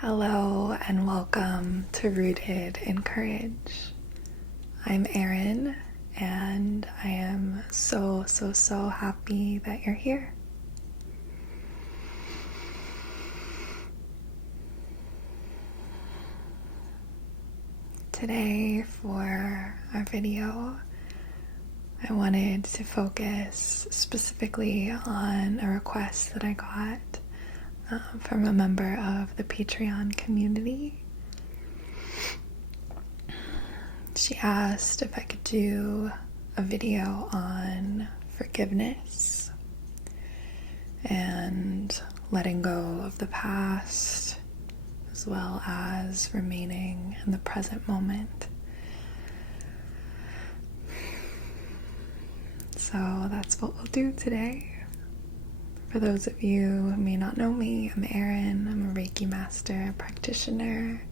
Hello and welcome to Rooted in Courage. I'm Erin and I am so happy that you're here. Today for our video, I wanted to focus specifically on a request that I got from a member of the Patreon community. She asked if I could do a video on forgiveness and letting go of the past, as well as remaining in the present moment. So that's what we'll do today. For those of you who may not know me, I'm Erin. I'm a Reiki master practitioner.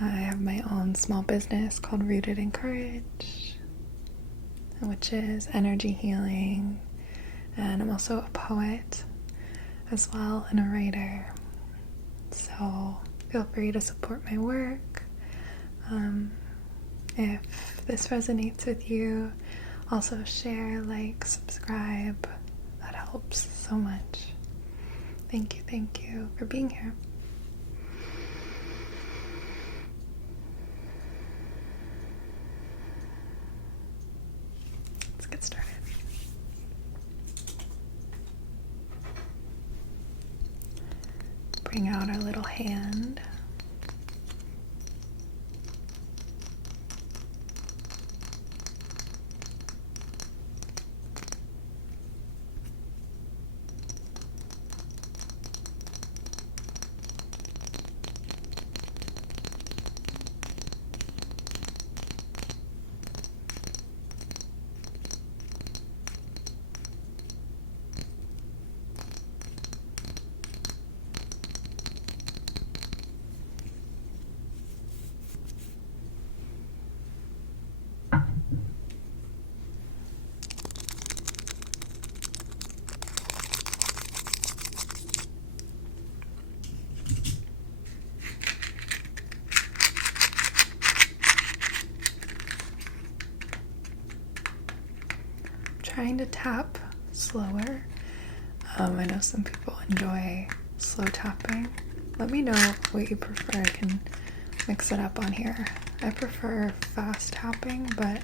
I have my own small business called Rooted in Courage, which is energy healing. And I'm also a poet as well and a writer. So feel free to support my work. If this resonates with you, also share, like, subscribe. That helps so much. Thank you for being here. Let's get started. Bring out our little hand. Trying to tap slower. I know some people enjoy slow tapping. Let me know what you prefer. I can mix it up on here. I prefer fast tapping, but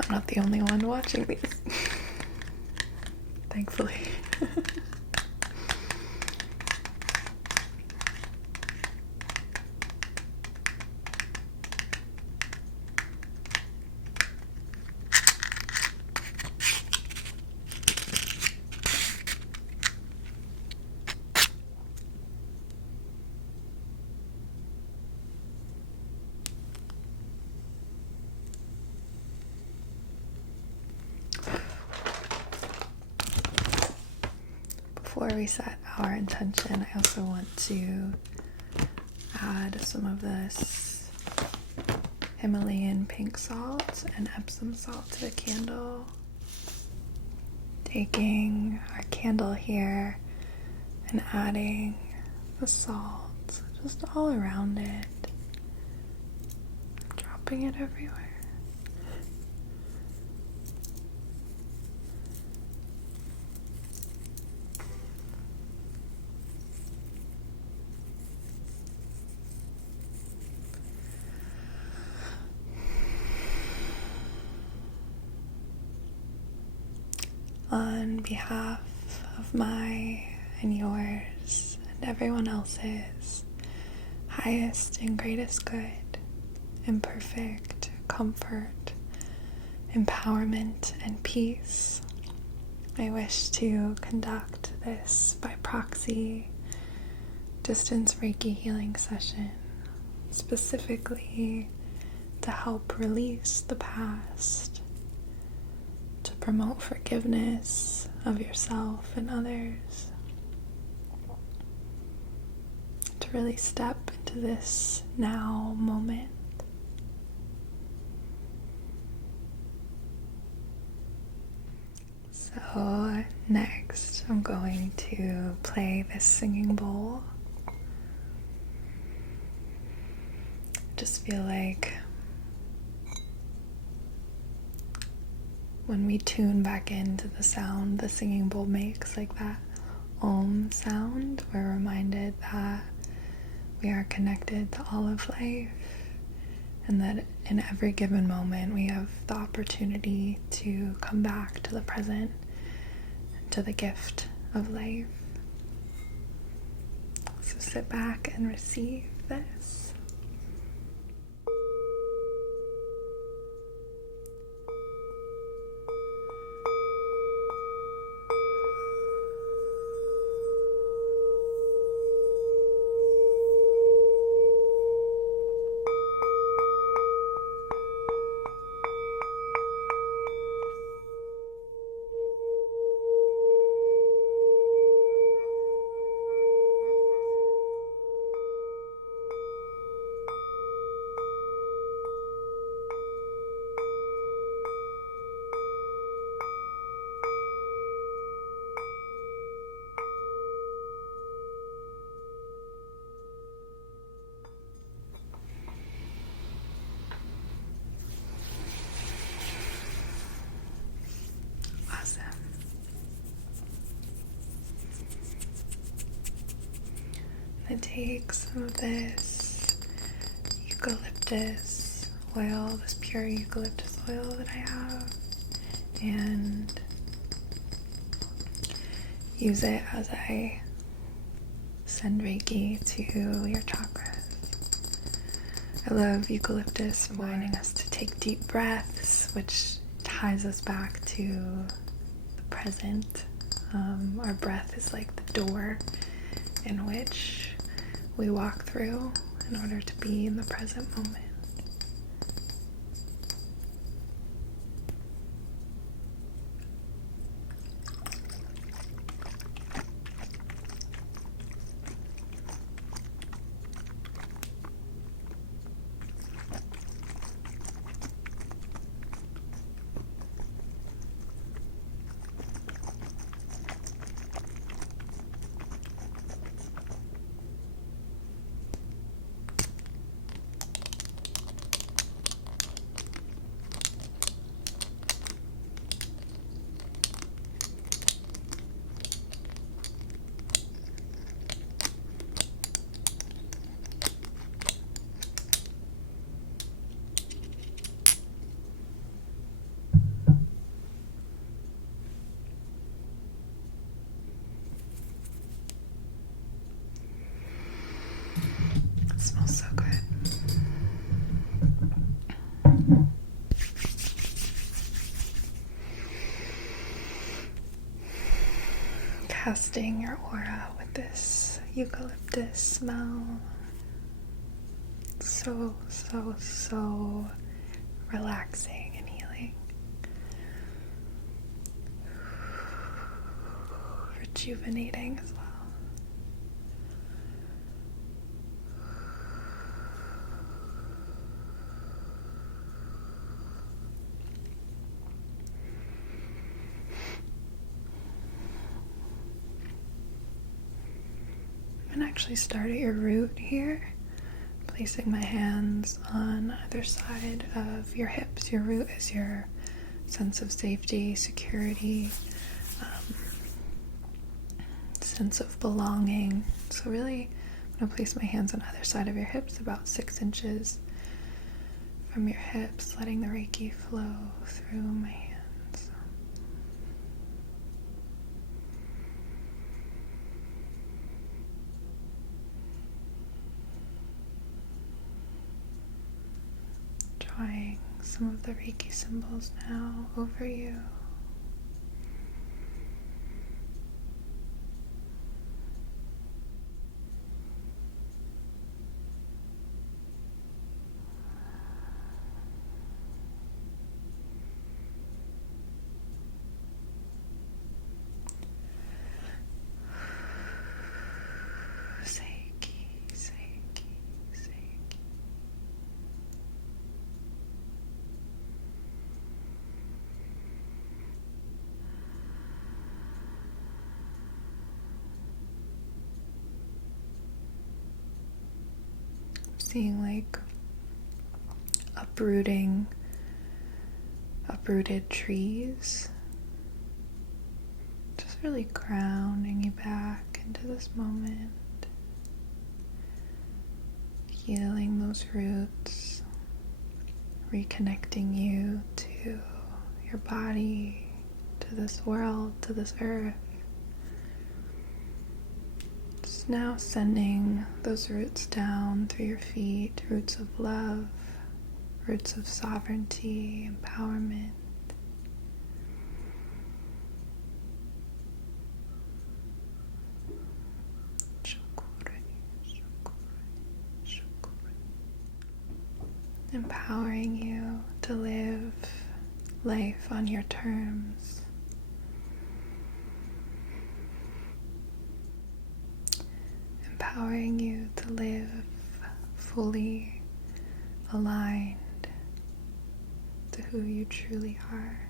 I'm not the only one watching these. Thankfully. Before we set our intention, I also want to add some of this Himalayan pink salt and Epsom salt to the candle. Taking our candle here and adding the salt just all around it, dropping it everywhere. On behalf of my and yours and everyone else's highest and greatest good, imperfect comfort, empowerment, and peace, I wish to conduct this by proxy distance Reiki healing session, specifically to help release the past, to promote forgiveness of yourself and others, to really step into this now moment. So next, So I'm going to play this singing bowl. Just feel like when we tune back into the sound the singing bowl makes, like that Om sound, we're reminded that we are connected to all of life, and that in every given moment we have the opportunity to come back to the present, to the gift of life. So sit back and receive this. I take some of this eucalyptus oil, this pure eucalyptus oil that I have, and use it as I send Reiki to your chakras. I love eucalyptus reminding us to take deep breaths, which ties us back to the present. Our breath is like the door in which we walk through in order to be in the present moment. It smells so good. Casting your aura with this eucalyptus smell. So, so, so relaxing and healing. Rejuvenating as well. I'm gonna actually start at your root here, placing my hands on either side of your hips. Your root is your sense of safety, security, sense of belonging. So really, I'm gonna place my hands on either side of your hips, about 6 inches from your hips, letting the Reiki flow through my hands. Drawing some of the Reiki symbols now over you. seeing like uprooted trees. Just really grounding you back into this moment. Healing those roots, reconnecting you to your body, to this world, to this earth. Just now sending those roots down through your feet, roots of love, roots of sovereignty, empowerment. Empowering you to live life on your terms. Empowering you to live fully aligned to who you truly are.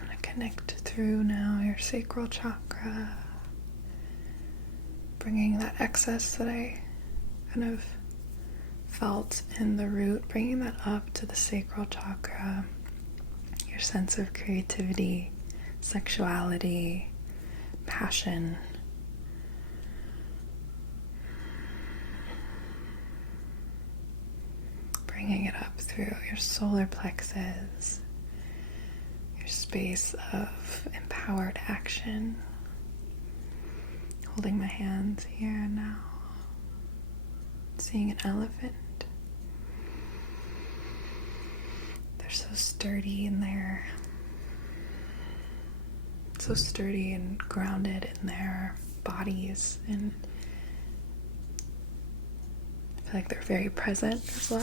I'm going to connect through now your sacral chakra, bringing that excess that I kind of felt in the root, bringing that up to the sacral chakra, your sense of creativity, sexuality, passion. Bringing it up through your solar plexus, your space of empowered action. Holding my hands here now, seeing an elephant. They're so sturdy and they're so sturdy and grounded in their bodies, and I feel like they're very present as well.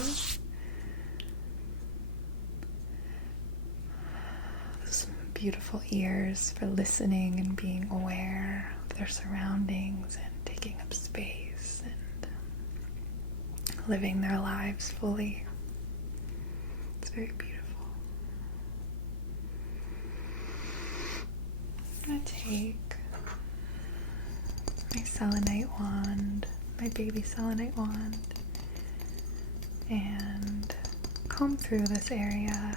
Those beautiful ears for listening and being aware of their surroundings and taking up space and living their lives fully. It's very beautiful. I'm going to take my selenite wand, my baby selenite wand, and comb through this area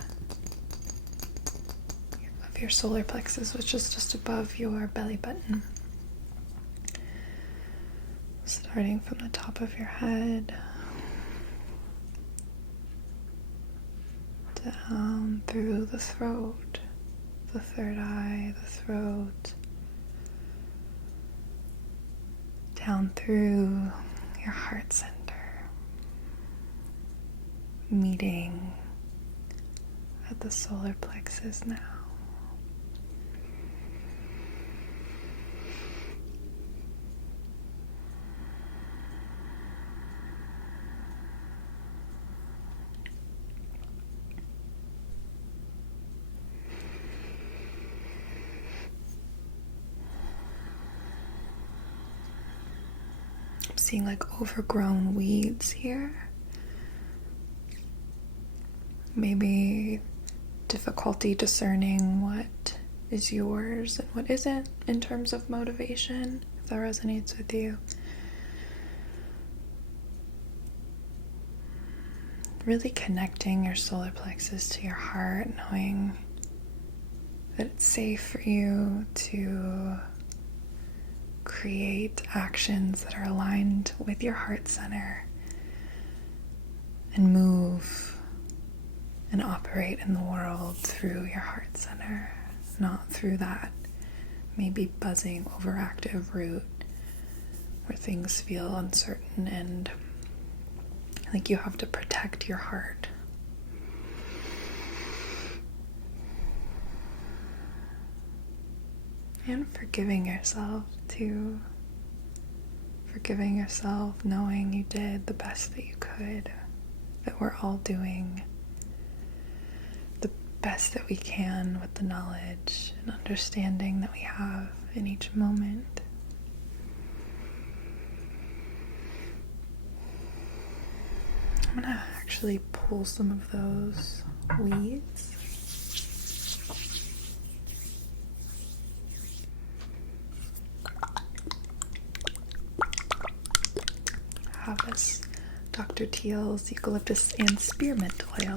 of your solar plexus, which is just above your belly button. Starting from the top of your head, down through the throat, the third eye, the throat, down through your heart center, meeting at the solar plexus now. Seeing like overgrown weeds here. Maybe difficulty discerning what is yours and what isn't in terms of motivation, if that resonates with you. Really connecting your solar plexus to your heart, knowing that it's safe for you to create actions that are aligned with your heart center and move and operate in the world through your heart center, not through that maybe buzzing, overactive root where things feel uncertain and like you have to protect your heart. And forgiving yourself too. Forgiving yourself, knowing you did the best that you could, that we're all doing the best that we can with the knowledge and understanding that we have in each moment. I'm gonna actually pull some of those weeds. is Dr. Teal's eucalyptus and spearmint oil.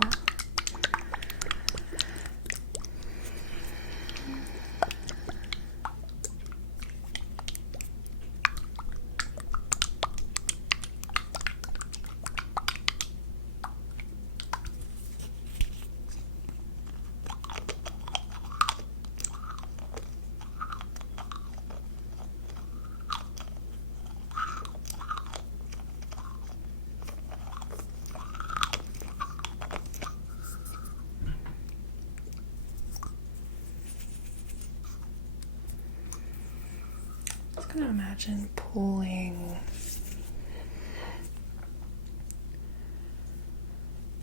I'm gonna imagine pulling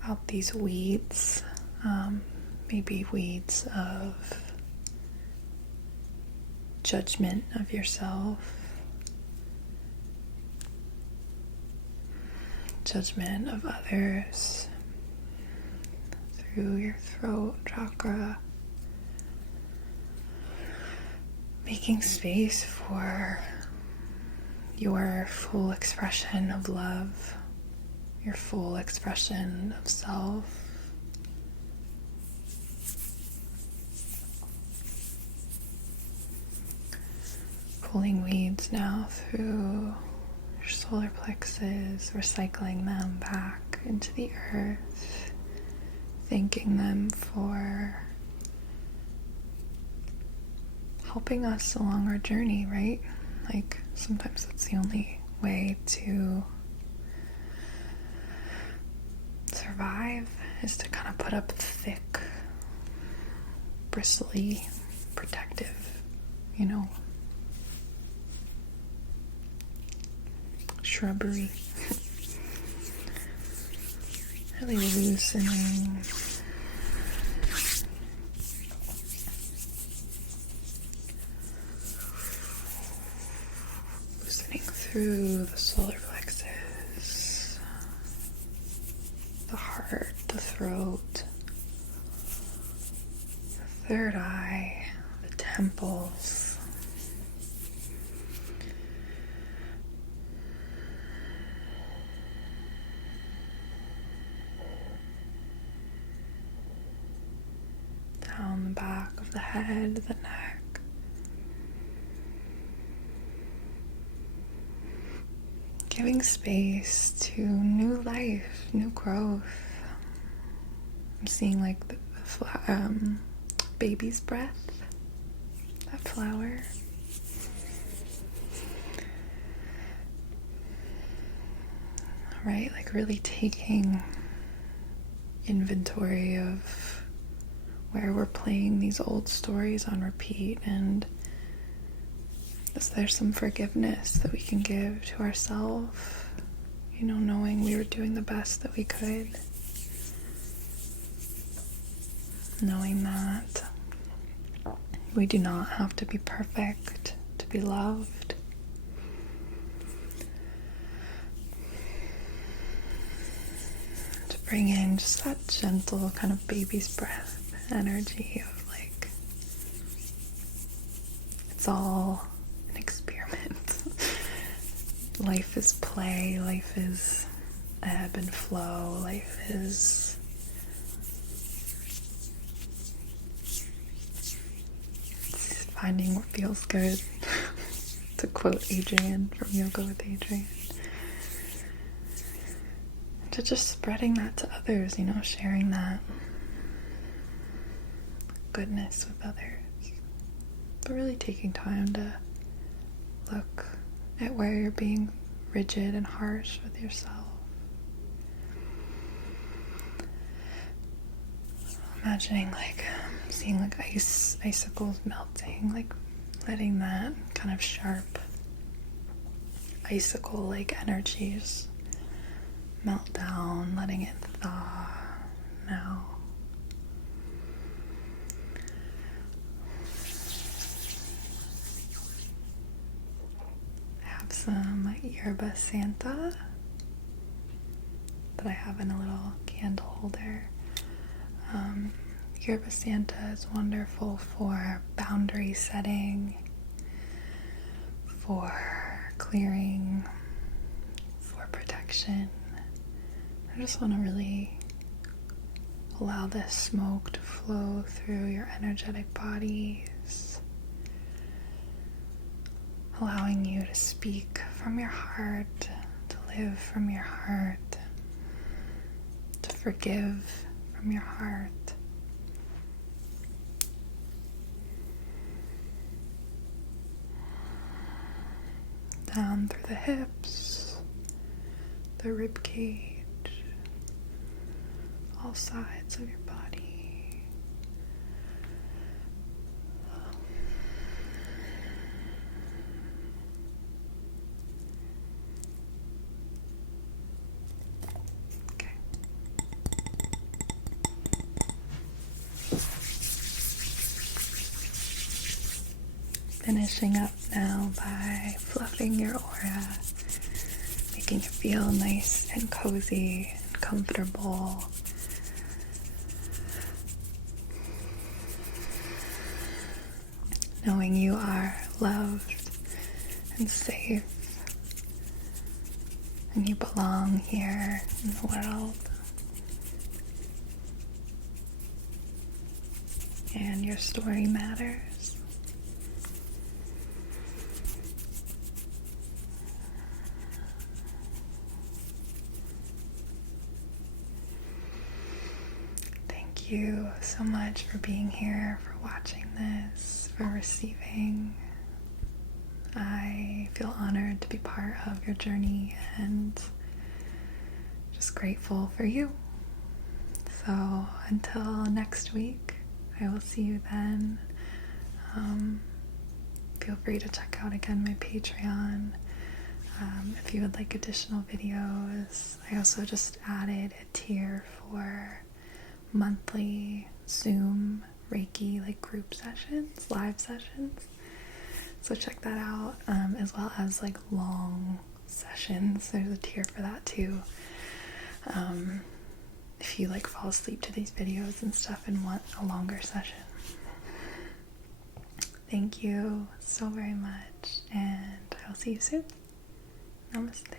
out these weeds, maybe weeds of judgment of yourself, judgment of others through your throat chakra. Making space for your full expression of love, your full expression of self. Pulling weeds now through your solar plexus, recycling them back into the earth, thanking them for helping us along our journey, right? Like, sometimes that's the only way to survive, is to kind of put up thick, bristly, protective, shrubbery. Really loosening. Through the solar plexus, the heart, the throat, the third eye, the temples, down the back of the head, the neck. Giving space to new life, new growth. I'm seeing like the baby's breath, that flower. Right, like really taking inventory of where we're playing these old stories on repeat, and is there some forgiveness that we can give to ourselves? Knowing we were doing the best that we could. Knowing that we do not have to be perfect to be loved. To bring in just that gentle kind of baby's breath energy of like, it's all experiment. Life is play, life is ebb and flow, life is finding what feels good. To quote Adrian from Yoga with Adrian. To just spreading that to others, sharing that goodness with others. But really taking time to look at where you're being rigid and harsh with yourself. Imagining seeing icicles melting, letting that kind of sharp icicle-like energies melt down, letting it thaw now. Some yerba Santa that I have in a little candle holder. Yerba Santa is wonderful for boundary setting, for clearing, for protection. connection. I just want to really allow this smoke to flow through your energetic bodies, allowing you to speak from your heart, to live from your heart, to forgive from your heart. Down through the hips, the rib cage, all sides of your body. Okay. Finishing up now by fluffing your aura, making it feel nice and cozy and comfortable. Knowing you are loved and safe, and you belong here in the world, and your story matters. Thank you so much for being here, for watching this, for receiving. I feel honored to be part of your journey and just grateful for you. So until next week, I will see you then. Feel free to check out again my Patreon if you would like additional videos. I also just added a tier for monthly Zoom Reiki like group sessions, live sessions. So check that out, as well as like long sessions. There's a tier for that too. If you like fall asleep to these videos and stuff and want a longer session. Thank you so very much, and I'll see you soon. Namaste.